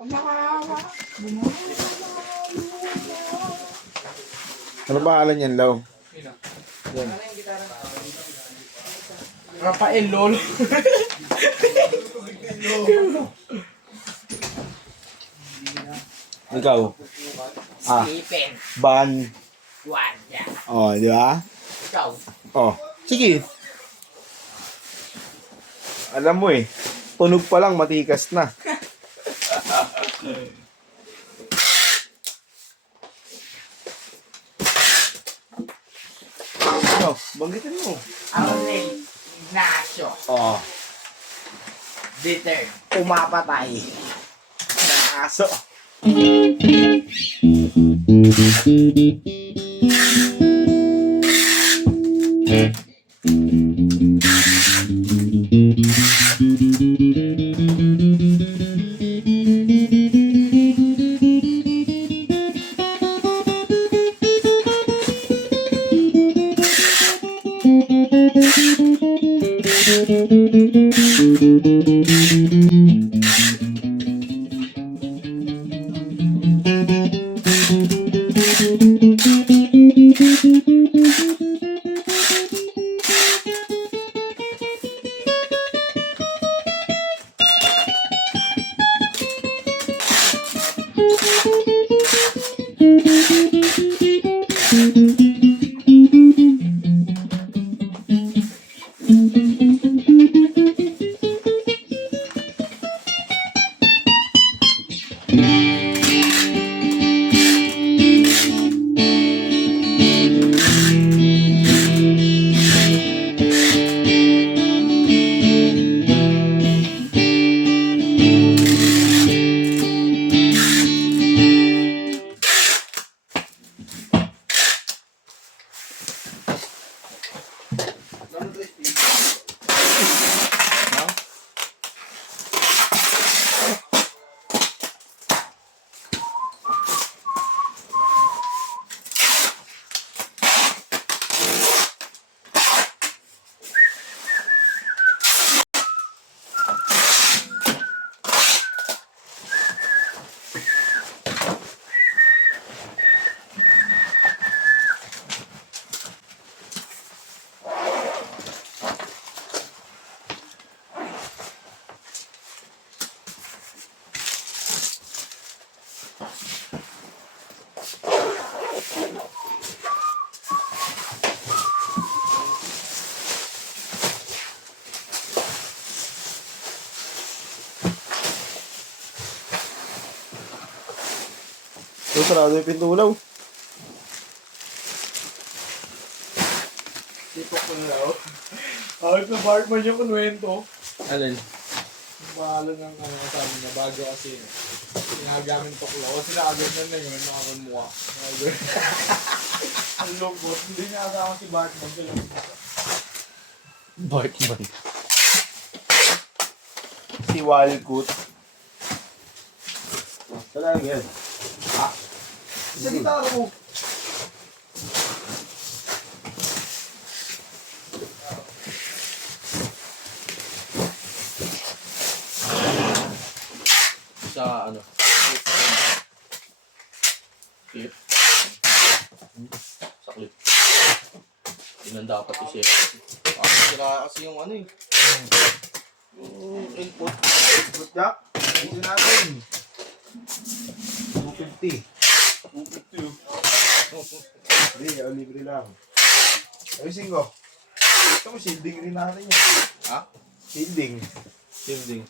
Ano pangalan niyan, Law? Yan. Rafael, lol. Ikaw? Stephen. Ban. Guardia. Oh, di ba? Ikaw. Oh, sige. Alam mo eh, tunog pa lang matikas na. Ano, banggitin mo. Aurel Ignacio. Oh, Bitter. umapatay. Ng aso. So, sarado yung pintulaw. Tipok ko na ako. Bakit na Bart man yung kunwento? Alin? Yung pangalan ng sabi niya, bago kasi. Sinagamit ko lang. Kasi nakaganda na yun, nakakamukha. Ang lungkot. Hindi niya kasama si Bartman. Bartman. Si Walcott. Saan yan? Sa gitara mo. Sa ano? Clip. Sa clip. Yun ang dapat i-share. Sira kasi yung ano eh. Yung input. Good jack. Hindi natin. 250. 250 yun. Hindi, libre lang. Ayusin ko. Ito mo, shielding rin natin yun. Ha? Shielding. Shielding.